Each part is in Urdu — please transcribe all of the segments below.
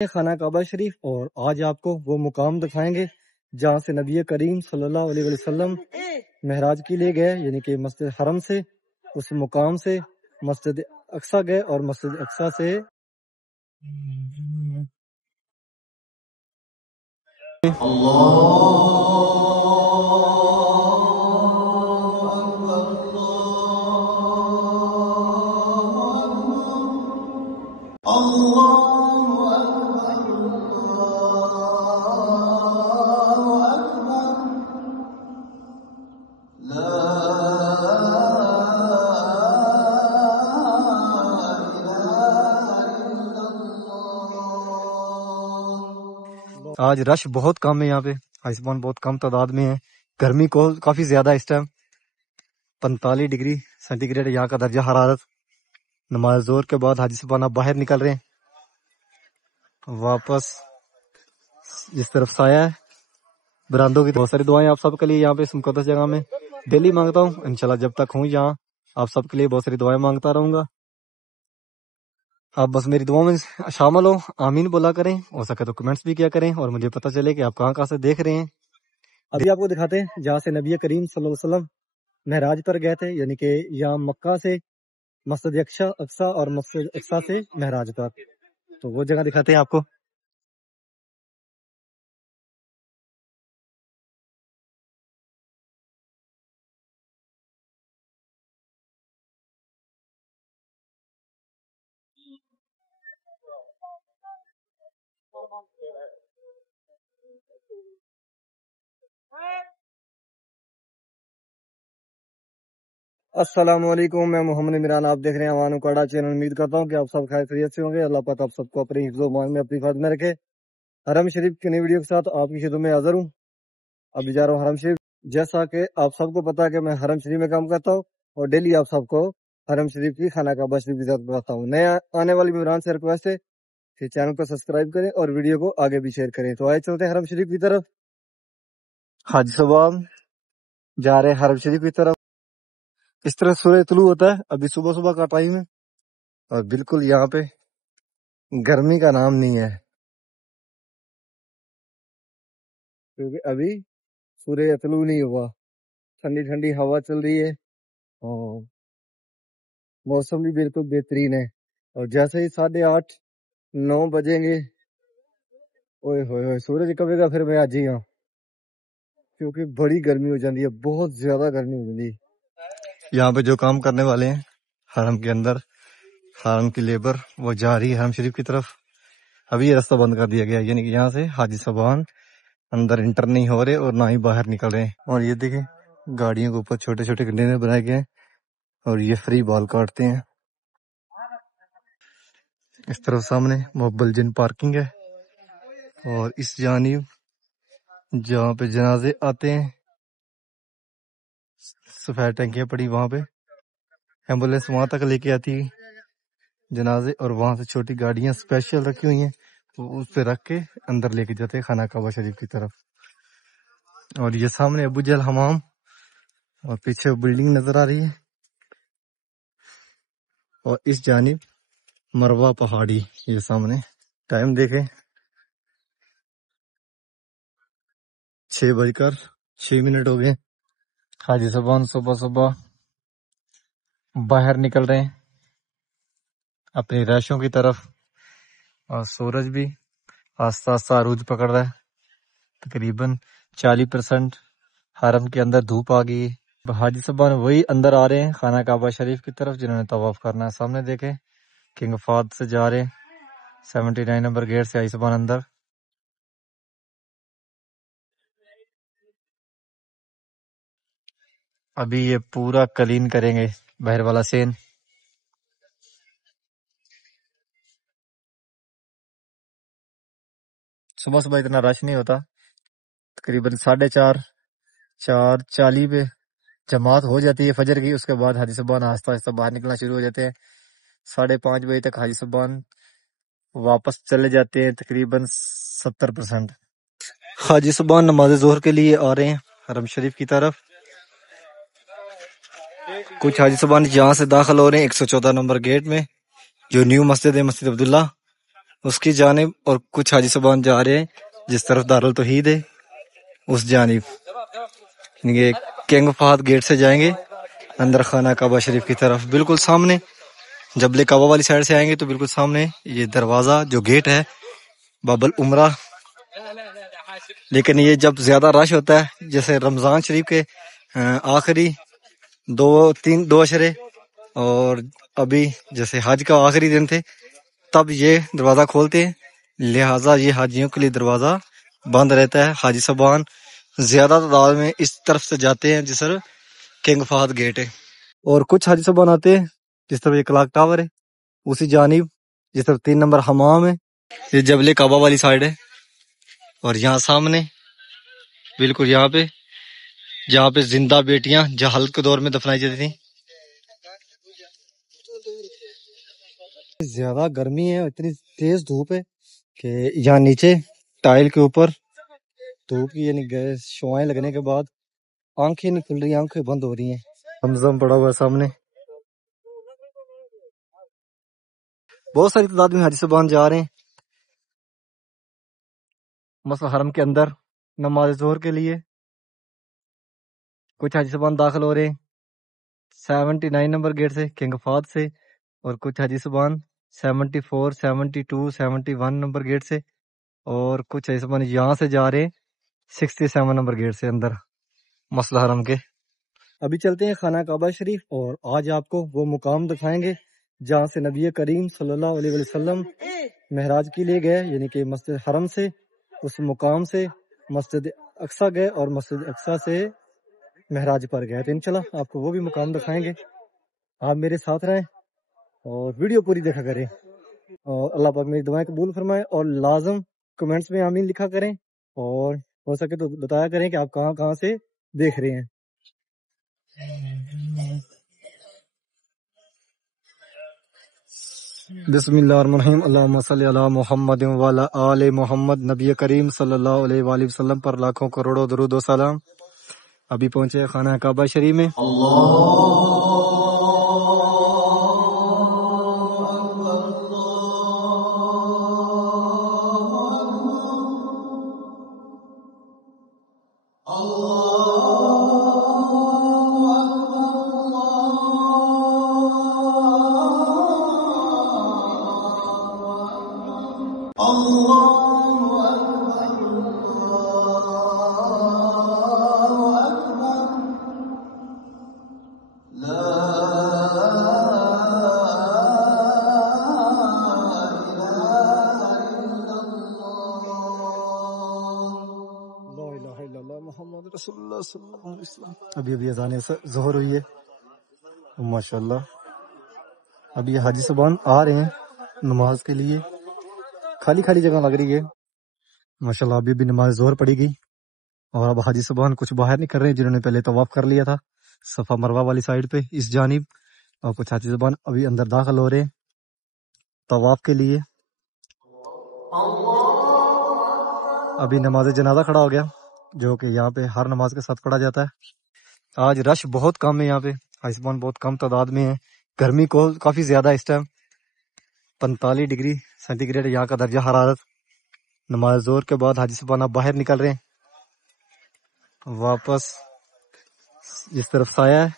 خانہ کعبہ شریف، اور آج آپ کو وہ مقام دکھائیں گے جہاں سے نبی کریم صلی اللہ علیہ وسلم معراج کے لیے گئے، یعنی کہ مسجد حرم سے اس مقام سے مسجد اقصی گئے، اور مسجد اقصی سے آج رش بہت کم ہے یہاں پہ، حاجیان بہت کم تعداد میں ہیں۔ گرمی کو کافی زیادہ اس ٹائم 45 ڈگری سینٹی گریڈ یہاں کا درجہ حرارت۔ نماز ظہر کے بعد حاجی صاحبان اب باہر نکل رہے ہیں واپس جس طرف سایہ ہے برآمدوں کی۔ بہت ساری دعائیں آپ سب کے لیے یہاں پہ اس مقدس جگہ میں ڈیلی مانگتا ہوں، انشاءاللہ جب تک ہوں یہاں آپ سب کے لیے بہت ساری دعائیں مانگتا رہوں گا۔ آپ بس میری دعاؤں میں شامل ہو، آمین بولا کریں، ہو سکے تو کمنٹس بھی کیا کریں اور مجھے پتہ چلے کہ آپ کہاں سے دیکھ رہے ہیں۔ ابھی آپ کو دکھاتے ہیں جہاں سے نبی کریم صلی اللہ علیہ وسلم معراج پر گئے تھے، یعنی کہ یہاں مکہ سے مسجد اقصی اور مسجد اقصی سے معراج پر، تو وہ جگہ دکھاتے ہیں آپ کو۔ السلام علیکم، میں محمد عمران، آپ دیکھ رہے ہیں اوان اکاڑا چینل۔ امید کرتا ہوں کہ آپ سب خیر خیریت سے ہوں گے۔ اللہ پاک آپ سب کو اپنی حفظ و امان میں اپنی حفاظت میں رکھے۔ حرم شریف کی نئی ویڈیو کے ساتھ آپ کی خدمت میں حاضر ہوں۔ ابھی جا رہا ہوں حرم شریف، جیسا کہ آپ سب کو پتا ہے کہ میں حرم شریف میں کام کرتا ہوں اور ڈیلی آپ سب کو حرم شریف کی خانہ کعبہ شریف کی زیارت بتاتا ہوں۔ نئے آنے والی ممبران سے ریکویسٹ ہے کہ چینل کو سبسکرائب کریں اور ویڈیو کو آگے بھی شیئر کریں۔ تو آئے چلتے ہیں حرم شریف کی طرف۔ حاجی صاحب جا رہے ہیں حرم شریف کی طرف۔ اس طرح سورج طلوع ہوتا ہے، ابھی صبح صبح کا ٹائم ہے اور بالکل یہاں پہ گرمی کا نام نہیں ہے، کیونکہ ابھی سورج طلوع نہیں ہوا، ٹھنڈی ٹھنڈی ہوا چل رہی ہے اور موسم بھی بالکل بہترین ہے۔ اور جیسے ہی 8:30-9 بجیں گے، اوئے ہوئے ہوئے سورج کبے گا، پھر میں آج ہی ہوں، کیونکہ بڑی گرمی ہو جاتی ہے، بہت زیادہ گرمی ہو جاتی ہے۔ یہاں پہ جو کام کرنے والے ہیں حرم کے اندر، حرم کی لیبر، وہ جا رہی ہے حرم شریف کی طرف۔ ابھی یہ راستہ بند کر دیا گیا، یعنی کہ یہاں سے حاجی صاحبان اندر انٹر نہیں ہو رہے اور نہ ہی باہر نکل رہے ہیں۔ اور یہ دیکھیں گاڑیوں کے اوپر چھوٹے چھوٹے کنٹینر بنائے گئے ہیں اور یہ فری بال کاٹتے ہیں۔ اس طرف سامنے محبل جن پارکنگ ہے، اور اس جانب جہاں پہ جنازے آتے ہیں سفید ٹینکیاں پڑی، وہاں پہ ایمبولینس وہاں تک لے کے آتی ہے جنازے، اور وہاں سے چھوٹی گاڑیاں اسپیشل رکھی ہوئی ہیں، وہ اس پہ رکھ کے اندر لے کے جاتے ہیں خانہ کعبہ شریف کی طرف۔ اور یہ سامنے ابو جہل حمام اور پیچھے بلڈنگ نظر آ رہی ہے، اور اس جانب مروہ پہاڑی یہ سامنے۔ ٹائم دیکھیں 6:06 ہو گئے۔ حاجی صاحبان صبح صبح باہر نکل رہے ہیں اپنی رہائشوں کی طرف، اور سورج بھی آہستہ آہستہ عروج پکڑ رہا ہے۔ تقریباً 40% حرم کے اندر دھوپ آ گئی ہے۔ حاجی صاحبان وہی اندر آ رہے ہیں خانہ کعبہ شریف کی طرف جنہوں نے طواف کرنا ہے۔ سامنے دیکھیں کنگ فہد سے جا رہے ہیں، 79 نمبر گیٹ سے حاجی صاحبان اندر۔ ابھی یہ پورا کلین کریں گے باہر والا سین۔ صبح صبح اتنا رش نہیں ہوتا، تقریباً 4:30-4:40 پہ جماعت ہو جاتی ہے فجر کی۔ اس کے بعد حاجی صاحبان آہستہ آہستہ باہر نکلنا شروع ہو جاتے ہیں۔ 5:30 بجے تک حاجی صاحبان واپس چلے جاتے ہیں تقریباً 70%۔ حاجی صاحبان نماز ظہر کے لیے آ رہے ہیں حرم شریف کی طرف۔ کچھ حاجی صاحبان یہاں سے داخل ہو رہے ہیں 114 نمبر گیٹ میں، جو نیو مسجد ہے، مسجد عبداللہ، اس کی جانب، اور کچھ حاجی صاحبان جا رہے ہیں جس طرف دارالتوحید ہے اس جانب، یعنی کہ کنگ فہد گیٹ سے جائیں گے اندر خانہ کعبہ شریف کی طرف. بالکل سامنے جبل کعبہ والی سائڈ سے آئیں گے تو بالکل سامنے یہ دروازہ جو گیٹ ہے باب العمرہ. لیکن یہ جب زیادہ رش ہوتا ہے جیسے رمضان شریف کے آخری دو اشرے، اور ابھی جیسے حج کا آخری دن تھے تب یہ دروازہ کھولتے ہیں، لہٰذا یہ حاجیوں کے لیے دروازہ بند رہتا ہے. حاجی صاحبان زیادہ تعداد میں اس طرف سے جاتے ہیں جس طرف کنگ فہد گیٹ ہے، اور کچھ حاجی صاحبان آتے ہیں جس طرف یہ کلاک ٹاور ہے اسی جانب، جس طرف 3 نمبر حمام ہے. یہ جبل کعبہ والی سائڈ ہے، اور یہاں سامنے بالکل یہاں پہ جہاں پہ زندہ بیٹیاں جہالت کے دور میں دفنائی جاتی تھیں. زیادہ گرمی ہے، اتنی تیز دھوپ ہے کہ یہاں نیچے ٹائل کے اوپر دھوپ کی یعنی شعائیں لگنے کے بعد آنکھیں نہیں کھل رہی، آنکھیں بند ہو رہی ہیں. زمزم پڑا ہوا ہے سامنے. بہت ساری تعداد میں حاجی صاحبان جا رہے ہیں مسجد حرم کے اندر نماز ظہر کے لیے. کچھ حاجی صاحبان داخل ہو رہے ہیں 79 نمبر گیٹ سے کنگ فہد سے، اور کچھ حاجی صاحبان 74 72 71 نمبر گیٹ سے، اور کچھ حاجی صاحبان یہاں سے جا رہے ہیں 67 نمبر گیٹ سے اندر مسجد حرم کے. ابھی چلتے ہیں خانہ کعبہ شریف، اور آج آپ کو وہ مقام دکھائیں گے جہاں سے نبی کریم صلی اللہ علیہ وسلم معراج کے لیے گئے، یعنی کہ مسجد حرم سے اس مقام سے مسجد اقصی گئے اور مسجد اقصی سے معراج پر گئے. تو انشاءاللہ آپ کو وہ بھی مقام دکھائیں گے. آپ میرے ساتھ رہیں اور ویڈیو پوری دیکھا کریں، اور اللہ پاک میری دعائیں قبول فرمائے. اور لازم کمنٹس میں آمین لکھا کریں، اور ہو سکے تو بتایا کریں کہ آپ کہاں کہاں سے دیکھ رہے ہیں. بسم اللہ الرحمن الرحیم. اللہم صلی علی محمد وعلی آل محمد. نبی کریم صلی اللہ علیہ وآلہ وسلم پر لاکھوں کروڑوں درود و سلام. ابھی پہنچے خانہ کعبہ شریف میں. محمد رسول اللہ صلی اللہ علیہ وسلم. ابھی اذان ظہر ہوئی ہے ماشاءاللہ. ابھی یہ حاجی صاحبان آ رہے ہیں نماز کے لیے، خالی خالی جگہ لگ رہی ہے ماشاءاللہ. ابھی نماز ظہر پڑی گئی، اور اب حاجی صاحبان کچھ باہر نکل رہے ہیں جنہوں نے پہلے طواف کر لیا تھا صفا مروہ والی سائڈ پہ اس جانب، اور کچھ حاجی صاحبان ابھی اندر داخل ہو رہے ہیں طواف کے لیے. ابھی نماز جنازہ کھڑا ہو گیا جو کہ یہاں پہ ہر نماز کے ساتھ پڑھا جاتا ہے. آج رش بہت کم ہے، یہاں پہ حاجی صاحبان بہت کم تعداد میں ہیں. گرمی کو کافی زیادہ اس ٹائم 45 ڈگری سینٹی گریڈ یہاں کا درجہ حرارت. نماز ظہر کے بعد حاجی صاحبان اب باہر نکل رہے ہیں واپس جس طرف سایہ ہے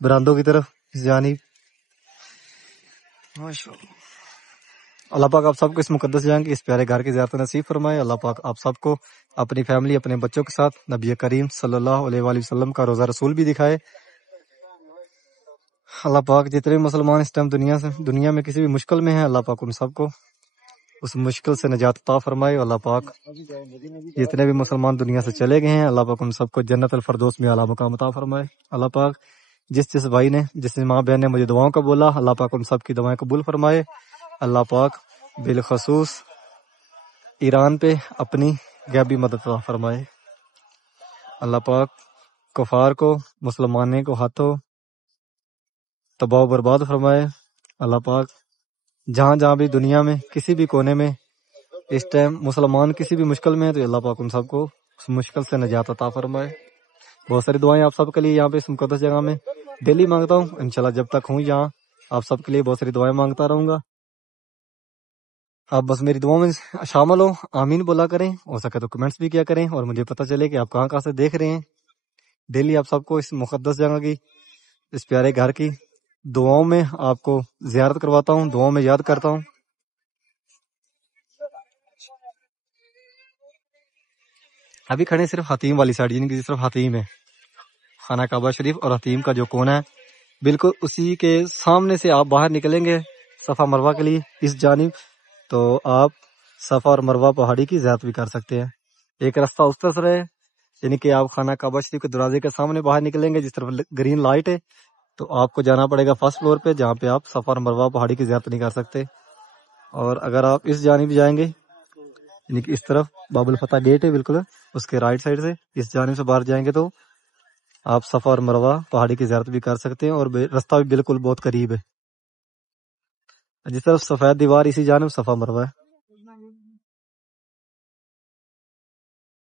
براندوں کی طرف اس جانب. اللہ پاک آپ سب کو اس مقدس جان کے اس پیارے گھر کی زیارت نصیب فرمائے. اللہ پاک آپ سب کو اپنی فیملی اپنے بچوں کے ساتھ نبی کریم صلی اللہ علیہ وآلہ وسلم کا روزہ رسول بھی دکھائے. اللہ پاک جتنے مسلمان اس ٹائم دنیا میں کسی بھی مشکل میں ہیں، اللہ پاک ان سب کو اس مشکل سے نجات عطا فرمائے. اللہ پاک جتنے بھی مسلمان دنیا سے چلے گئے ہیں، اللہ پاک ان سب کو جنت الفردوس میں اعلیٰ مقام عطا فرمائے. اللہ پاک جس بھائی نے جس ماں بہن نے مجھے دعاؤں کا بولا، اللہ پاک ان سب کی دعائیں قبول فرمائے. اللہ پاک بالخصوص ایران پہ اپنی غیبی مدد عطا فرمائے. اللہ پاک کفار کو مسلمانوں کو ہاتھوں تباہ و برباد فرمائے. اللہ پاک جہاں جہاں بھی دنیا میں کسی بھی کونے میں اس ٹائم مسلمان کسی بھی مشکل میں ہے تو اللہ پاک ان سب کو اس مشکل سے نجات عطا فرمائے. بہت ساری دعائیں آپ سب کے لیے یہاں پہ اس مقدس جگہ میں ڈیلی مانگتا ہوں. انشاءاللہ جب تک ہوں یہاں آپ سب کے لیے بہت ساری دعائیں مانگتا رہوں گا. آپ بس میری دعاؤں میں شامل ہو، آمین بولا کریں، ہو سکے تو کمنٹس بھی کیا کریں، اور مجھے پتہ چلے کہ آپ کہاں کہاں سے دیکھ رہے ہیں۔ ڈیلی آپ سب کو اس مقدس جگہ کی، اس پیارے گھر کی دعاؤں میں آپ کو زیارت کرواتا ہوں، دعاؤں میں یاد کرتا ہوں۔ ابھی کھڑے صرف حتیم والی سائڈ، یعنی کہ صرف حتیم ہے، خانہ کعبہ شریف اور حتیم کا جو کونا ہے بالکل اسی کے سامنے سے آپ باہر نکلیں گے صفا مروہ کے لیے اس جانب، تو آپ صفا اور مروہ پہاڑی کی زیارت بھی کر سکتے ہیں۔ ایک راستہ اس طرف ہے، یعنی کہ آپ خانہ کعبہ شریف کے دروازے کے سامنے باہر نکلیں گے، جس طرف گرین لائٹ ہے تو آپ کو جانا پڑے گا فرسٹ فلور پہ، جہاں پہ آپ صفا اور مروہ پہاڑی کی زیارت نہیں کر سکتے۔ اور اگر آپ اس جانب جائیں گے، یعنی کہ اس طرف باب الفتح گیٹ ہے بالکل اس کے رائٹ سائڈ سے، اس جانب سے باہر جائیں گے تو آپ صفا اور مروہ پہاڑی کی زیارت بھی کر سکتے ہیں، اور راستہ بھی بالکل بہت قریب ہے۔ جس طرف سفید دیوار اسی جانب صفا مروہ ہے۔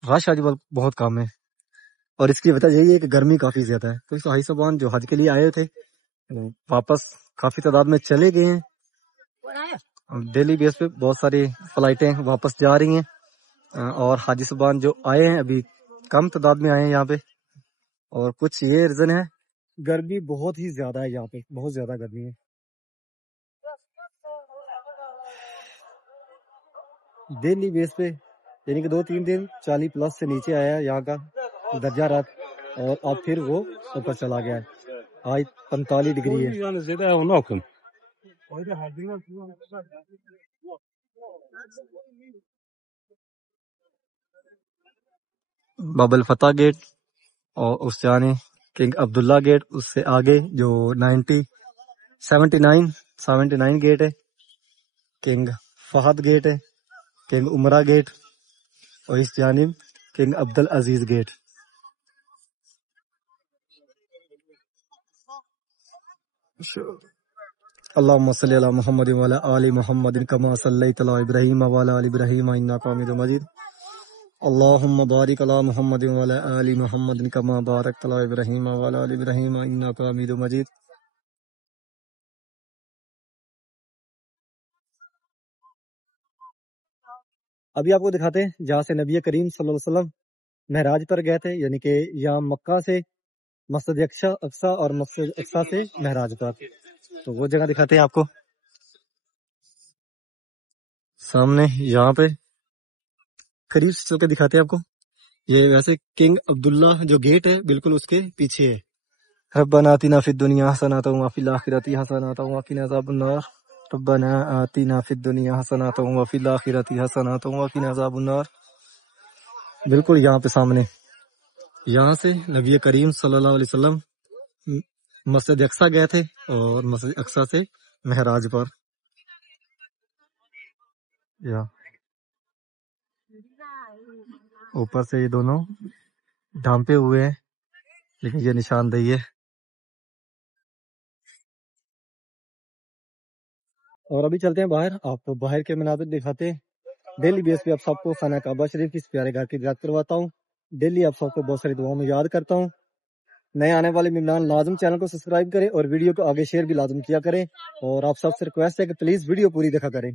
رش آج بہت کم ہے، اور اس کی وجہ یہی ہے کہ گرمی کافی زیادہ ہے، تو صحابہ صاحبان جو حج کے لیے آئے تھے واپس کافی تعداد میں چلے گئے ہیں۔ ڈیلی بیس پہ بہت ساری فلائٹیں واپس جا رہی ہیں، اور حاجی صاحبان جو آئے ہیں ابھی کم تعداد میں آئے ہیں یہاں پہ، اور کچھ یہ ریزن ہے، گرمی بہت ہی زیادہ ہے یہاں پہ، بہت زیادہ گرمی ہے۔ ڈیلی بیس پہ یعنی کہ 2-3 دن 40+ سے نیچے آیا ہے یہاں کا درجہ رات، اور اب پھر وہ اوپر چلا گیا ہے، آج 45 ڈگری ہے۔ باب الفتح گیٹ، اور اس سے آنے کنگ عبداللہ گیٹ، اس سے آگے جو 79 گیٹ ہے، کنگ فہد گیٹ ہے، کنگ عمرہ گیٹ، اور اس جانب کنگ عبدالعزیز گیٹ۔ اللہم صلی علی محمد وعلی آل محمد کما صلیت علی ابراہیم وعلی آل ابراہیم انک حمید مجید۔ اللہم بارک علی محمد وعلی آل محمد کما بارکت علی ابراہیم وعلی آل ابراہیم انک حمید مجید۔ ابھی آپ کو دکھاتے ہیں جہاں سے نبی کریم صلی اللہ علیہ وسلم معراج پر گئے تھے، یعنی کہ یہاں مکہ سے مسجد اقصی اور مسجد اقصی سے معراج پر، تو وہ جگہ دکھاتے ہیں آپ کو سامنے، یہاں پہ قریب سے چل کے دکھاتے ہیں آپ کو۔ یہ ویسے کنگ عبداللہ جو گیٹ ہے بالکل اس کے پیچھے ہے۔ ربنا آتنا فی الدنیا حسنۃ وفی الآخرۃ حسنۃ وقنا عذاب النار، ربنا آتنا فی الدنیا حسنۃ وفی الآخرۃ حسنۃ وقنا عذاب النار، بالکل یہاں پہ سامنے۔ یہاں سے نبی کریم صلی اللہ علیہ وسلم مسجد اقصی گئے تھے، اور مسجد اقصی سے معراج پر۔ اوپر سے یہ دونوں ڈھانپے ہوئے ہیں، لیکن یہ نشاندہی ہے۔ اور ابھی چلتے ہیں باہر، آپ کو باہر کے مناظر دکھاتے ہیں۔ ڈیلی بیس پہ آپ سب کو خانہ کعبہ شریف کی اس پیارے گھر کی زیارت کرواتا ہوں، ڈیلی آپ سب کو بہت ساری دعاؤں میں یاد کرتا ہوں۔ نئے آنے والے مہمان لازم چینل کو سبسکرائب کریں، اور ویڈیو کو آگے شیئر بھی لازم کیا کریں، اور آپ سب سے ریکویسٹ ہے کہ پلیز ویڈیو پوری دیکھا کریں۔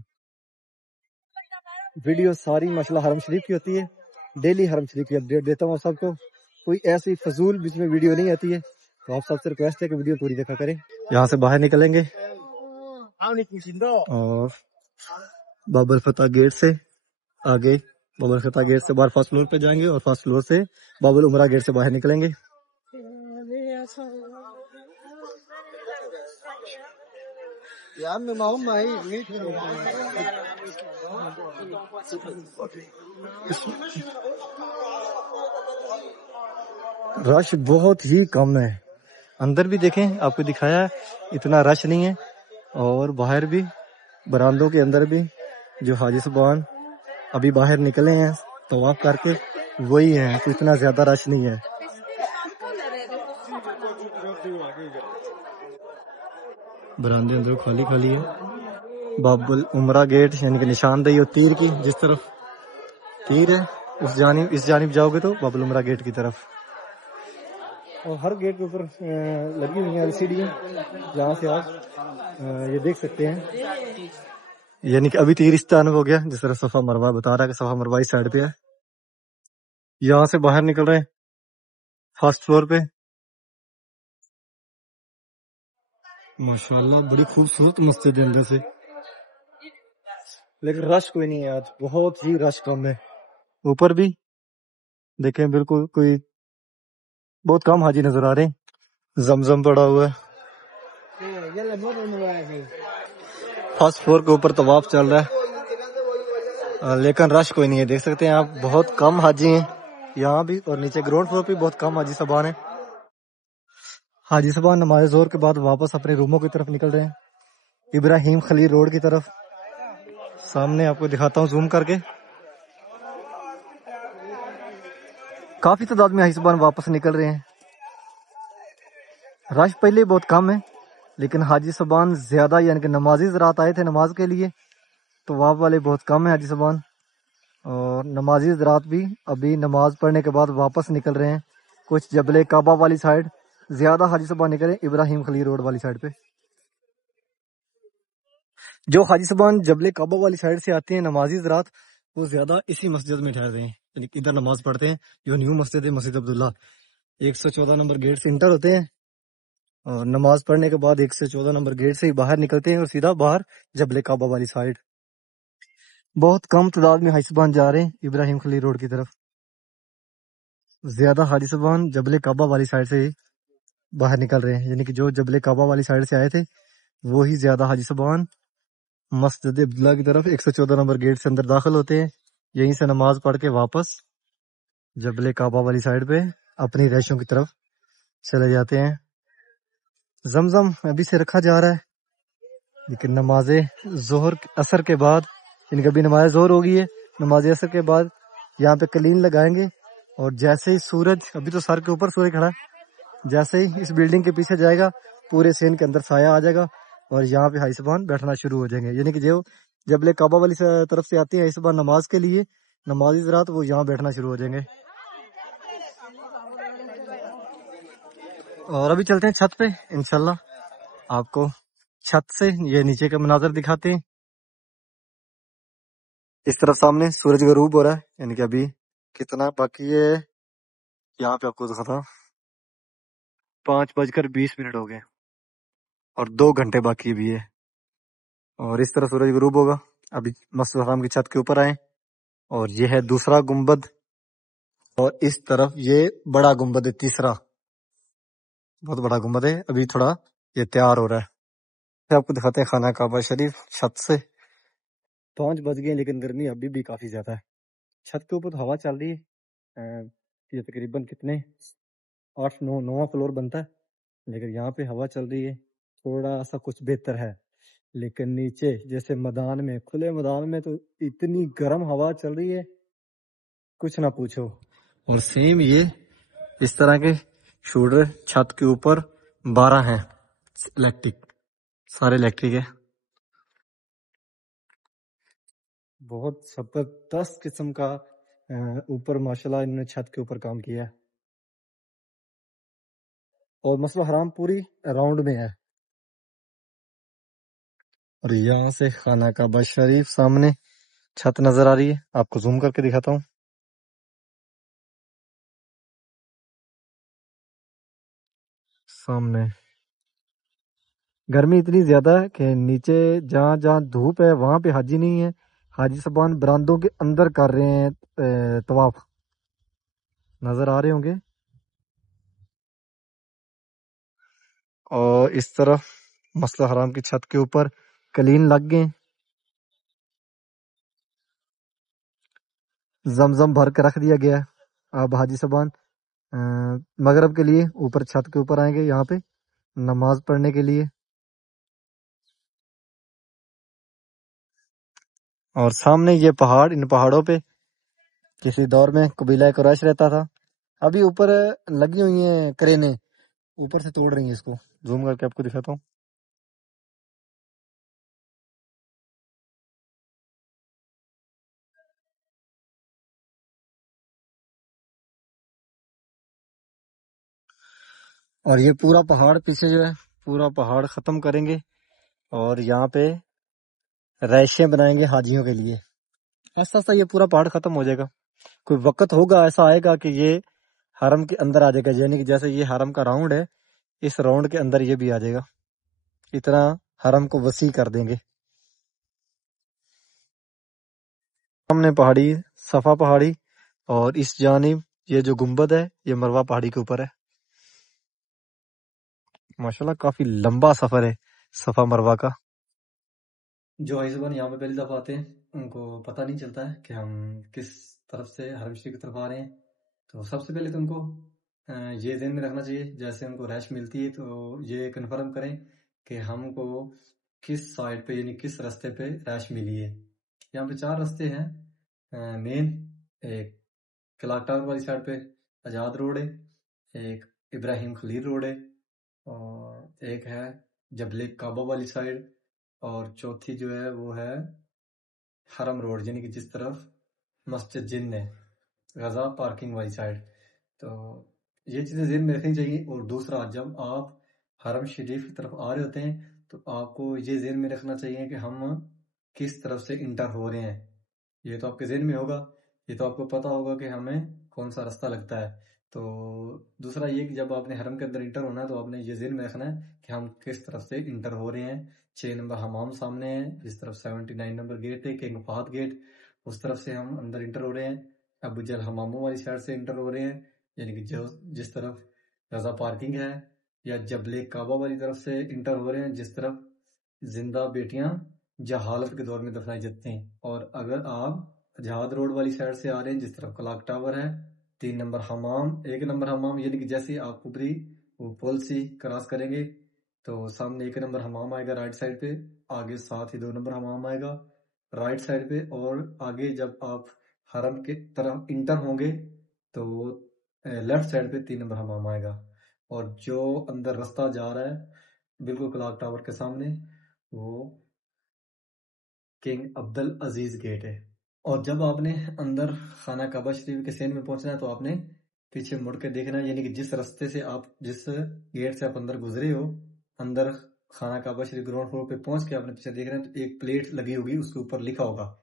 ویڈیو ساری ماشاءاللہ حرم شریف کی ہوتی ہے، ڈیلی حرم شریف کی اپڈیٹ دیتا ہوں آپ سب کو، کوئی ایسی فضول بیچ میں ویڈیو نہیں آتی ہے، تو آپ سب سے ریکویسٹ ہے کہ ویڈیو پوری دیکھا کریں۔ یہاں سے باہر نکلیں گے اور باب الفتح گیٹ سے آگے، باب الفتح گیٹ سے باہر فرسٹ فلور پہ جائیں گے، اور فرسٹ فلور سے باب العمرہ گیٹ سے باہر نکلیں گے۔ رش بہت ہی کم ہے، اندر بھی دیکھیں آپ کو دکھایا اتنا رش نہیں ہے، اور باہر بھی براندوں کے اندر بھی جو حاجی صاحبان ابھی باہر نکلے ہیں طواف کر کے وہی ہیں، تو اتنا زیادہ رش نہیں ہے۔ براندے اندر خالی خالی ہے۔ باب العمرہ گیٹ یعنی کہ نشاندہی اور تیر کی، جس طرف تیر ہے اس جانب جاؤ گے تو باب العمرہ گیٹ کی طرف، اور ہر گیٹ کے اوپر لگی ہوئی ہیں LCD، جہاں سے آپ یہ دیکھ سکتے ہیں یعنی کہ ابھی تیر استعان ہو گیا، جس طرح صفا مروہ بتا رہا ہے کہ صفا مروہ اس سائڈ پہ ہے. یہاں سے باہر نکل رہے ہیں فرسٹ فلور پہ. ماشاءاللہ بڑی خوبصورت مسجد ہے اندر سے، لیکن رش کوئی نہیں ہے آج، بہت ہی رش کم ہے. اوپر بھی دیکھیں بالکل کوئی بہت کم حاجی نظر آ رہے ہیں. زمزم پڑا ہوا ہے. فرسٹ فلور کے اوپر طواف چل رہا ہے، لیکن رش کوئی نہیں ہے. دیکھ سکتے ہیں آپ بہت کم حاجی ہیں یہاں بھی، اور نیچے گراؤنڈ فلور پہ بہت کم حاجی صاحبان ہیں. حاجی صاحبان نماز ظہر کے بعد واپس اپنے روموں کی طرف نکل رہے ہیں، ابراہیم خلیل روڈ کی طرف. سامنے آپ کو دکھاتا ہوں زوم کر کے. کافی تعداد میں حاجی صاحبان واپس نکل رہے ہیں. رش پہلے بہت کم ہے، لیکن حاجی صاحبان زیادہ، یعنی کہ نمازی حضرات آئے تھے نماز کے لیے، تو وہاں والے بہت کم ہیں حاجی صاحبان. اور نمازی حضرات بھی ابھی نماز پڑھنے کے بعد واپس نکل رہے ہیں. کچھ جبل کعبہ والی سائڈ زیادہ حاجی صاحبان نکلے، ابراہیم خلیل روڈ والی سائڈ پہ. جو حاجی صاحبان جبل کعبہ والی سائڈ سے آتے ہیں نمازی حضرات، وہ زیادہ اسی مسجد میں ٹھہرتے ہیں، یعنی کہ ادھر نماز پڑھتے ہیں. جو نیو مسجد ہے مسجد عبداللہ، 114 نمبر گیٹ سے انٹر ہوتے ہیں، اور نماز پڑھنے کے بعد 114 نمبر گیٹ سے ہی باہر نکلتے ہیں اور سیدھا باہر جبل کعبہ والی سائڈ. بہت کم تعداد میں حاجی صاحبان جا رہے ہیں ابراہیم خلیل روڈ کی طرف. زیادہ حاجی صاحبان جبل کعبہ والی سائڈ سے باہر نکل رہے ہیں، یعنی کہ جو جبل کعبہ والی سائڈ سے آئے تھے وہی زیادہ حاجی صاحبان مسجد عبداللہ کی طرف 114 نمبر گیٹ سے اندر داخل ہوتے ہیں. یہیں سے نماز پڑھ کے واپس جبل کعبہ والی سائڈ پہ اپنی رہائشوں کی طرف چلے جاتے ہیں. زمزم ابھی سے رکھا جا رہا ہے، لیکن نماز ظہر اثر کے بعد، یعنی کہ ابھی نماز ظہر ہوگی ہے، نماز اثر کے بعد یہاں پہ کلین لگائیں گے. اور جیسے ہی سورج، ابھی تو سر کے اوپر سورج کھڑا ہے، جیسے ہی اس بلڈنگ کے پیچھے جائے گا پورے سین کے اندر سایہ آ جائے گا، اور یہاں پہ حاجی صاحبان بیٹھنا شروع ہو جائیں گے. یعنی کہ جو جبل کعبہ والی طرف سے آتے ہیں حاجی صاحبان نماز کے لیے، نمازی حضرات وہ یہاں بیٹھنا شروع ہو جائیں گے. اور ابھی چلتے ہیں چھت پہ، انشاءاللہ آپ کو چھت سے یہ نیچے کا مناظر دکھاتے ہیں. اس طرف سامنے سورج غروب ہو رہا ہے، یعنی کہ ابھی کتنا باقی ہے یہاں پہ آپ کو دکھاتا ہوں. 5:20 ہو گئے اور 2 گھنٹے باقی بھی ہے. اور اس طرح سورج غروب ہوگا. ابھی مسجد حرام کی چھت کے اوپر آئے، اور یہ ہے دوسرا گنبد، اور اس طرف یہ بڑا گنبد ہے، تیسرا بہت بڑا گنبد ہے. ابھی تھوڑا یہ تیار ہو رہا ہے. آپ کو دکھاتے ہیں خانہ کعبہ شریف چھت سے. 5 بج گئے لیکن گرمی ابھی بھی کافی زیادہ ہے. چھت کے اوپر تو ہوا چل رہی ہے، یہ تقریباً کتنے 8-9 فلور بنتا ہے، لیکن یہاں پہ ہوا چل رہی ہے تھوڑا سا کچھ بہتر ہے. لیکن نیچے جیسے میدان میں، کھلے میدان میں تو اتنی گرم ہوا چل رہی ہے کچھ نہ پوچھو. اور سیم یہ اس طرح کے شوٹر چھت کے اوپر 12 ہیں الیکٹرک، سارے الیکٹرک ہے. بہت زبردست قسم کا اوپر ماشاءاللہ انہوں نے چھت کے اوپر کام کیا ہے. اور مسجد حرام پوری راؤنڈ میں ہے. اور یہاں سے خانہ کعبہ شریف سامنے چھت نظر آ رہی ہے، آپ کو زوم کر کے دکھاتا ہوں. سامنے گرمی اتنی زیادہ ہے کہ نیچے جہاں جہاں دھوپ ہے وہاں پہ حاجی نہیں ہے. حاجی صاحبان براندوں کے اندر کر رہے ہیں طواف، نظر آ رہے ہوں گے. اور اس طرف مسجد حرام کی چھت کے اوپر کلین لگ گئے، زمزم بھر کے رکھ دیا گیا ہے. اب حاجی صاحبان مغرب کے لیے اوپر چھت کے اوپر آئیں گے یہاں پہ نماز پڑھنے کے لیے. اور سامنے یہ پہاڑ، ان پہاڑوں پہ کسی دور میں قبیلہ قریش رہتا تھا. ابھی اوپر لگی ہوئی ہیں کرینے، اوپر سے توڑ رہی ہیں اس کو. زوم کر کے آپ کو دکھاتا ہوں. اور یہ پورا پہاڑ پیچھے جو ہے پورا پہاڑ ختم کریں گے، اور یہاں پہ رہائشیں بنائیں گے حاجیوں کے لیے. ایسا ایسا یہ پورا پہاڑ ختم ہو جائے گا. کوئی وقت ہوگا ایسا آئے گا کہ یہ حرم کے اندر آ جائے گا، یعنی کہ جیسے یہ حرم کا راؤنڈ ہے، اس راؤنڈ کے اندر یہ بھی آ جائے گا. اتنا حرم کو وسیع کر دیں گے. سامنے پہاڑی صفا پہاڑی، اور اس جانب یہ جو گنبد ہے یہ مروہ پہاڑی کے اوپر ہے. ماشاءاللہ کافی لمبا سفر ہے صفا مروہ کا. جو بھائی زبان یہاں پہ پہلی دفعہ آتے ہیں ان کو پتہ نہیں چلتا ہے کہ ہم کس طرف سے حرم شریف کی طرف آ رہے ہیں. تو سب سے پہلے تو ان کو یہ ذہن میں رکھنا چاہیے، جیسے ان کو رہائش ملتی ہے تو یہ کنفرم کریں کہ ہم کو کس سائڈ پہ یعنی کس رستے پہ رہائش ملی ہے. یہاں پہ 4 رستے ہیں مین. ایک کلاک ٹاور والی سائڈ پہ آزاد روڈ ہے، ایک ابراہیم خلیل روڈ ہے، اور ایک ہے جبل کعبہ والی سائڈ، اور چوتھی جو ہے وہ ہے حرم روڈ، یعنی کہ جس طرف مسجد جن ہے، غزہ پارکنگ والی سائڈ. تو یہ چیزیں ذہن میں رکھنی چاہیے. اور دوسرا، جب آپ حرم شریف کی طرف آ رہے ہوتے ہیں تو آپ کو یہ ذہن میں رکھنا چاہیے کہ ہم کس طرف سے انٹر ہو رہے ہیں. یہ تو آپ کے ذہن میں ہوگا، یہ تو آپ کو پتا ہوگا کہ ہمیں کون سا راستہ لگتا ہے. تو دوسرا یہ کہ جب آپ نے حرم کے اندر انٹر ہونا ہے تو آپ نے یہ ذہن میں رکھنا ہے کہ ہم کس طرف سے انٹر ہو رہے ہیں. 6 نمبر حمام سامنے ہے، جس طرف 79 نمبر گیٹ ہے کنگ فہد گیٹ، اس طرف سے ہم اندر انٹر ہو رہے ہیں. ابو جہل حماموں والی سائڈ سے انٹر ہو رہے ہیں، یعنی کہ جس طرف رضا پارکنگ ہے، یا جبل کعبہ والی طرف سے انٹر ہو رہے ہیں جس طرف زندہ بیٹیاں جہالت کے دور میں دفنائی جاتی ہیں. اور اگر آپ جہاد روڈ والی سائڈ سے آ رہے ہیں جس طرف کلاک ٹاور ہے، 3 نمبر حمام، 1 نمبر حمام، یعنی کہ جیسے آپ اوپری وہ پول سی کراس کریں گے تو سامنے 1 نمبر حمام آئے گا رائٹ سائڈ پہ، آگے ساتھ ہی 2 نمبر حمام آئے گا رائٹ سائڈ پہ، اور آگے جب آپ حرم کی طرف انٹر ہوں گے تو لیفٹ سائڈ پہ 3 نمبر حمام آئے گا. اور جو اندر رستہ جا رہا ہے بالکل کلاک ٹاور کے سامنے، وہ کنگ عبدالعزیز گیٹ ہے. اور جب آپ نے اندر خانہ کعبہ شریف کے سین میں پہنچنا ہے تو آپ نے پیچھے مڑ کے دیکھنا ہے، یعنی کہ جس رستے سے آپ جس گیٹ سے آپ اندر گزرے ہو، اندر خانہ کعبہ شریف گراؤنڈ فلور پہ پہنچ کے آپ نے پیچھے دیکھنا ہے تو ایک پلیٹ لگی ہوگی، اس کے اوپر لکھا ہوگا،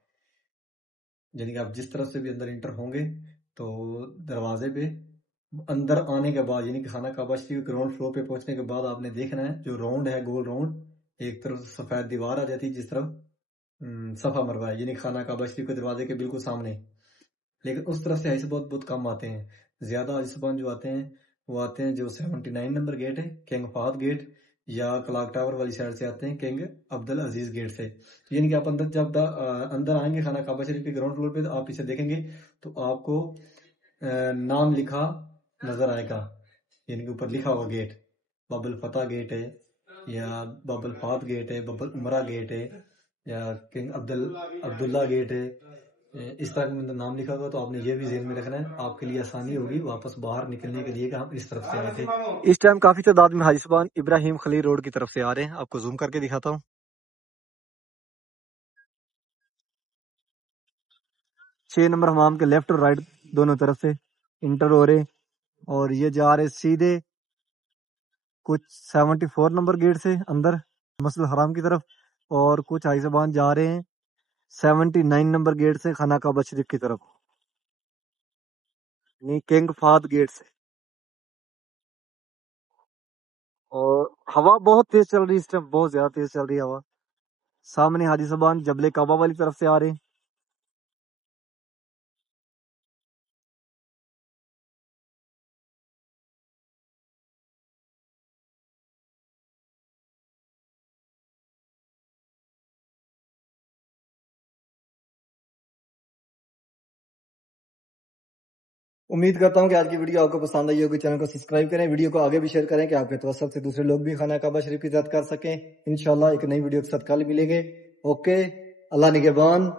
یعنی کہ آپ جس طرف سے بھی اندر انٹر ہوں گے تو دروازے پہ اندر آنے کے بعد، یعنی کہ خانہ کعبہ شریف گراؤنڈ فلور پہ پہنچنے کے بعد آپ نے دیکھنا ہے جو راؤنڈ ہے گول راؤنڈ، ایک طرف سفید دیوار آ جاتی ہے جس طرف صفا مروہ ہے، یعنی خانہ کعبہ شریف کے دروازے کے بالکل سامنے. لیکن اس طرف سے ایسے بہت کم آتے ہیں. زیادہ حاجی جو آتے ہیں وہ آتے ہیں جو 79 نمبر گیٹ ہے کنگ فہد گیٹ، یا کلاک ٹاور والی سائڈ سے آتے ہیں کنگ عبدالعزیز گیٹ سے. یعنی کہ آپ اندر جب اندر آئیں گے خانہ کعبہ شریف کے گراؤنڈ فلور پہ تو آپ اسے دیکھیں گے تو آپ کو نام لکھا نظر آئے گا، یعنی کہ اوپر لکھا ہوا گیٹ باب الفتح گیٹ ہے، یا باب الفات گیٹ ہے، باب العمرہ گیٹ ہے، یا کنگ عبداللہ گیٹ ہے. اس طرح کے نام لکھا ہوگا تو آپ نے یہ بھی ذہن میں رکھنا ہے، آپ کے لیے آسانی ہوگی واپس باہر نکلنے کے لیے کہ ہم اس طرف سے آئے تھے. اس ٹائم کافی تعداد میں حاجی صاحبان ابراہیم خلیل روڈ کی طرف سے آ رہے ہیں. آپ کو زوم کر کے دکھاتا ہوں. 6 نمبر حمام کے لیفٹ اور رائٹ دونوں طرف سے انٹر ہو رہے، اور یہ جا رہے سیدھے کچھ 74 نمبر گیٹ سے اندر مسجد الحرام کی طرف، اور کچھ حاجی صاحبان جا رہے ہیں 79 نمبر گیٹ سے خانہ کعبہ شریف کی طرف، یعنی کنگ فہد گیٹ سے. اور ہوا بہت تیز چل رہی ہے اس ٹائم، بہت زیادہ تیز چل رہی ہے ہوا. سامنے حاجی صاحبان جبل کعبہ والی طرف سے آ رہے ہیں. امید کرتا ہوں کہ آج کی ویڈیو آپ کو پسند آئی ہوگی. چینل کو سبسکرائب کریں، ویڈیو کو آگے بھی شیئر کریں کہ آپ کے توسط سے دوسرے لوگ بھی خانہ کعبہ شریف کی زیارت کر سکیں. انشاءاللہ ایک نئی ویڈیو کے ساتھ کل ملیں گے. اوکے، اللہ نگہبان.